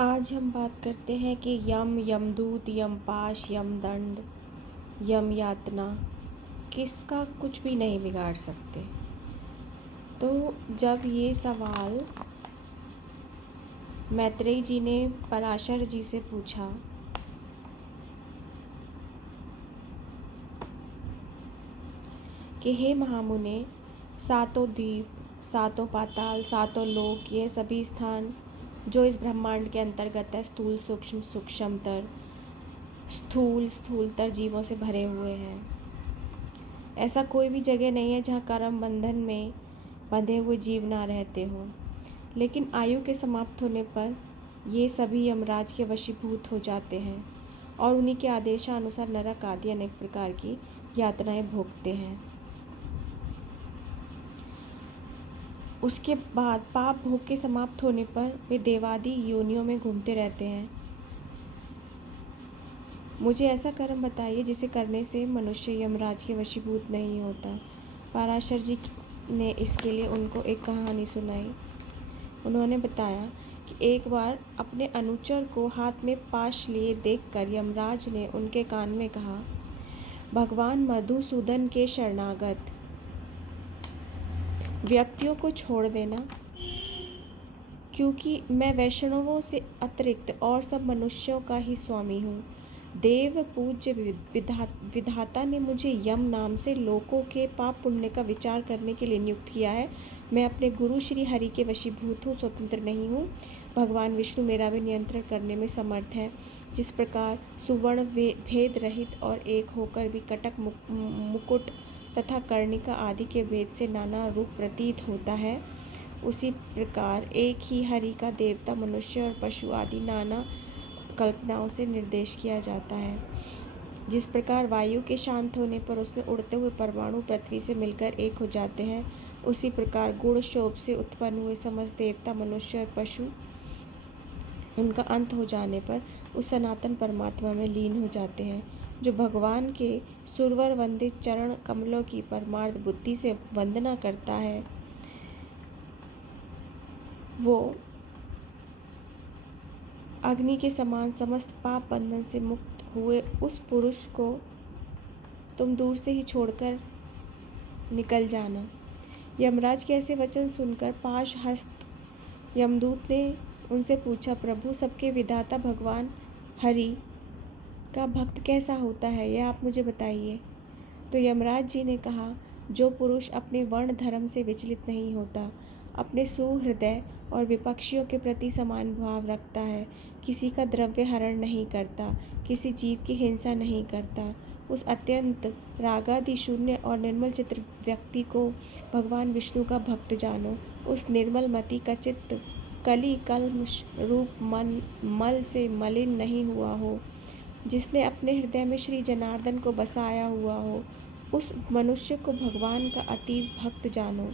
आज हम बात करते हैं कि यम, यमदूत, यमपाश, यमदंड, यम यातना किसका कुछ भी नहीं बिगाड़ सकते। तो जब ये सवाल मैत्रेयी जी ने पराशर जी से पूछा कि हे महामुने, सातों द्वीप, सातों पाताल, सातों लोक, ये सभी स्थान जो इस ब्रह्मांड के अंतर्गत है, स्थूल सूक्ष्म सूक्ष्मतर, स्थूल स्थूलतर जीवों से भरे हुए हैं। ऐसा कोई भी जगह नहीं है जहाँ कर्म बंधन में बंधे हुए जीव ना रहते हों। लेकिन आयु के समाप्त होने पर ये सभी यमराज के वशीभूत हो जाते हैं और उन्हीं के आदेशानुसार नरक आदि अनेक प्रकार की यातनाएं भोगते हैं। उसके बाद पाप भोग के समाप्त होने पर वे देवादि योनियों में घूमते रहते हैं। मुझे ऐसा कर्म बताइए जिसे करने से मनुष्य यमराज के वशीभूत नहीं होता। पराशर जी ने इसके लिए उनको एक कहानी सुनाई। उन्होंने बताया कि एक बार अपने अनुचर को हाथ में पाश लिए देखकर यमराज ने उनके कान में कहा, भगवान मधुसूदन के शरणागत व्यक्तियों को छोड़ देना, क्योंकि मैं वैष्णवों से अतिरिक्त और सब मनुष्यों का ही स्वामी हूँ। देव पूज्य विधाता ने मुझे यम नाम से लोकों के पाप पुण्य का विचार करने के लिए नियुक्त किया है। मैं अपने गुरु श्री हरि के वशीभूत हूँ, स्वतंत्र नहीं हूँ। भगवान विष्णु मेरा भी नियंत्रण करने में समर्थ है। जिस प्रकार सुवर्ण भेद रहित और एक होकर भी कटक मुकुट तथा कर्णिका आदि के भेद से नाना रूप प्रतीत होता है, उसी प्रकार एक ही हरि का देवता, मनुष्य और पशु आदि नाना कल्पनाओं से निर्देश किया जाता है। जिस प्रकार वायु के शांत होने पर उसमें उड़ते हुए परमाणु पृथ्वी से मिलकर एक हो जाते हैं, उसी प्रकार गुण शोभ से उत्पन्न हुए समस्त देवता, मनुष्य और पशु उनका अंत हो जाने पर उस सनातन परमात्मा में लीन हो जाते हैं। जो भगवान के सुरवर वंदित चरण कमलों की परमार्थ बुद्धि से वंदना करता है, वो अग्नि के समान समस्त पाप बंधन से मुक्त हुए उस पुरुष को तुम दूर से ही छोड़कर निकल जाना। यमराज के ऐसे वचन सुनकर पाश हस्त यमदूत ने उनसे पूछा, प्रभु, सबके विधाता भगवान हरि का भक्त कैसा होता है, यह आप मुझे बताइए। तो यमराज जी ने कहा, जो पुरुष अपने वर्ण धर्म से विचलित नहीं होता, अपने सुहृदय और विपक्षियों के प्रति समान भाव रखता है, किसी का द्रव्य हरण नहीं करता, किसी जीव की हिंसा नहीं करता, उस अत्यंत रागादि शून्य और निर्मल चित्त व्यक्ति को भगवान विष्णु का भक्त जानो। उस निर्मल मति का चित्त कली कल्मष रूप मल से मलिन नहीं हुआ हो, जिसने अपने हृदय में श्री जनार्दन को बसाया हुआ हो, उस मनुष्य को भगवान का अतीव भक्त जानो।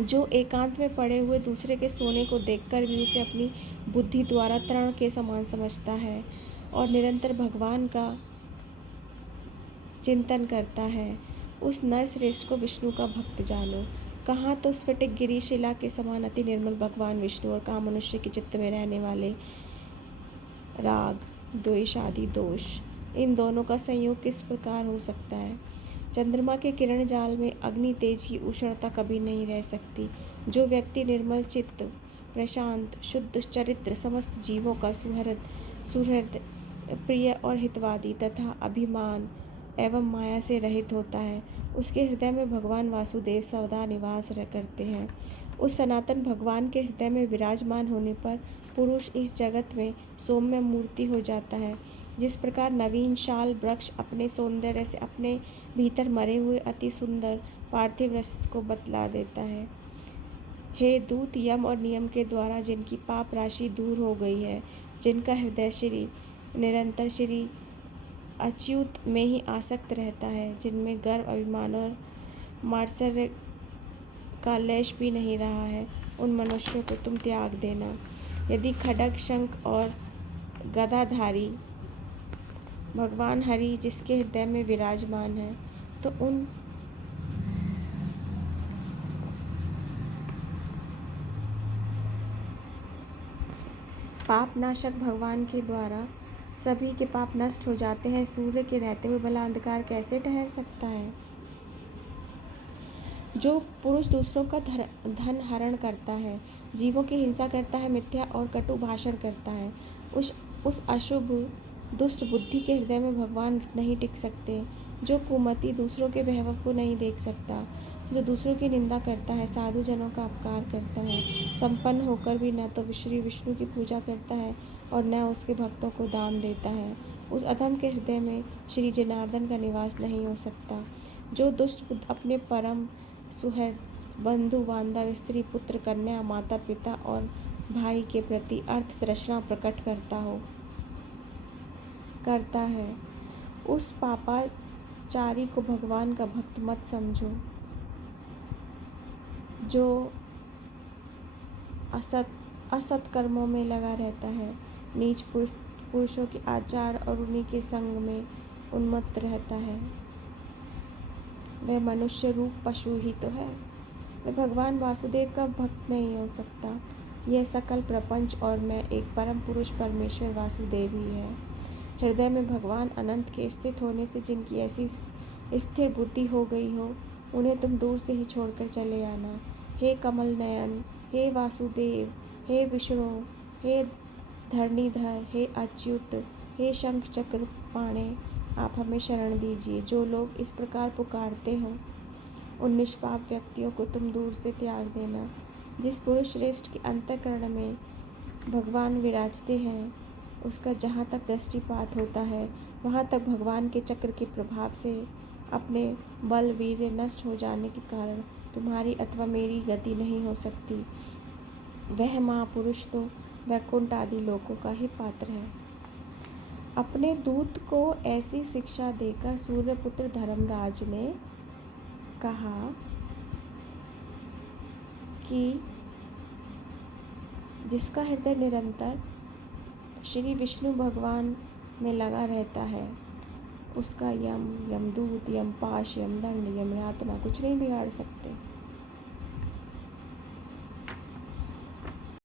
जो एकांत में पड़े हुए दूसरे के सोने को देखकर भी उसे अपनी बुद्धि द्वारा तृण के समान समझता है और निरंतर भगवान का चिंतन करता है, उस नरश्रेष्ठ को विष्णु का भक्त जानो। कहाँ तो स्फटिक गिरी शिला के समान अति निर्मल भगवान विष्णु, और कहाँ मनुष्य के चित्त में रहने वाले राग, द्वेष आदि दोष। इन दोनों का संयोग किस प्रकार हो सकता है। चंद्रमा के किरण जाल में अग्नि तेज की उष्णता कभी नहीं रह सकती। जो व्यक्ति निर्मल चित्त, प्रशांत, शुद्ध चरित्र, समस्त जीवों का सुहृद, प्रिय और हितवादी तथा अभिमान एवं माया से रहित होता है, उसके हृदय में भगवान वासुदेव सदा निवास करते हैं। उस सनातन भगवान के हृदय में विराजमान होने पर पुरुष इस जगत में सौम्य मूर्ति हो जाता है। जिस प्रकार नवीन शाल वृक्ष अपने सौंदर्य से अपने भीतर मरे हुए अति सुंदर पार्थिव रस को बतला देता है। हे दूत, यम और नियम के द्वारा जिनकी पाप राशि दूर हो गई है, जिनका हृदय श्री निरंतर श्री अच्युत में ही आसक्त रहता है, जिनमें गर्व, अभिमान और मात्सर्य का लेश भी नहीं रहा है, उन मनुष्यों को तुम त्याग देना। यदि खड्ग, शंख और गदाधारी भगवान हरि जिसके हृदय में विराजमान है, तो उन पाप नाशक भगवान के द्वारा सभी के पाप नष्ट हो जाते हैं। सूर्य के रहते हुए भला अंधकार कैसे ठहर सकता है? जो पुरुष दूसरों का धन हरण करता है, जीवों की हिंसा करता है, मिथ्या और कटु भाषण करता है, उस अशुभ दुष्ट बुद्धि के हृदय में भगवान नहीं टिक सकते। जो कुमति दूसरों के वैभव को नहीं देख सकता, जो दूसरों की निंदा करता है, साधु जनों का अपकार करता है, संपन्न होकर भी न तो श्री विष्णु की पूजा करता है और न उसके भक्तों को दान देता है, उस अधम के हृदय में श्री जनार्दन का निवास नहीं हो सकता। जो दुष्ट अपने परम सुहृद बंधु बांधव, स्त्री पुत्र कन्या, माता पिता और भाई के प्रति अर्थ तृष्णा प्रकट करता है, उस पापाचारी को भगवान का भक्त मत समझो। जो असत कर्मों में लगा रहता है, नीच पुरुषों के आचार और उन्हीं के संग में उन्मत्त रहता है, वह मनुष्य रूप पशु ही तो है। वह भगवान वासुदेव का भक्त नहीं हो सकता। यह सकल प्रपंच और मैं एक परम पुरुष परमेश्वर वासुदेव ही है। हृदय में भगवान अनंत के स्थित होने से जिनकी ऐसी स्थिर बुद्धि हो गई हो, उन्हें तुम दूर से ही छोड़कर चले आना। हे कमल नयन, हे वासुदेव, हे विष्णु, हे धरणीधर, हे अच्युत, हे शंख चक्र पाणे, आप हमें शरण दीजिए। जो लोग इस प्रकार पुकारते हो, उन निष्पाप व्यक्तियों को तुम दूर से त्याग देना। जिस पुरुष श्रेष्ठ के अंतःकरण में भगवान विराजते हैं, उसका जहाँ तक दृष्टिपात होता है, वहाँ तक भगवान के चक्र के प्रभाव से अपने बल वीर्य नष्ट हो जाने के कारण तुम्हारी अथवा मेरी गति नहीं हो सकती। वह महापुरुष तो वैकुंठ आदि लोकों का ही पात्र है। अपने दूत को ऐसी शिक्षा देकर सूर्यपुत्र धर्मराज ने कहा कि जिसका हृदय निरंतर श्री विष्णु भगवान में लगा रहता है, उसका यमदूत, यमपाश, यमदंड, यमयातना कुछ नहीं बिगाड़ सकते।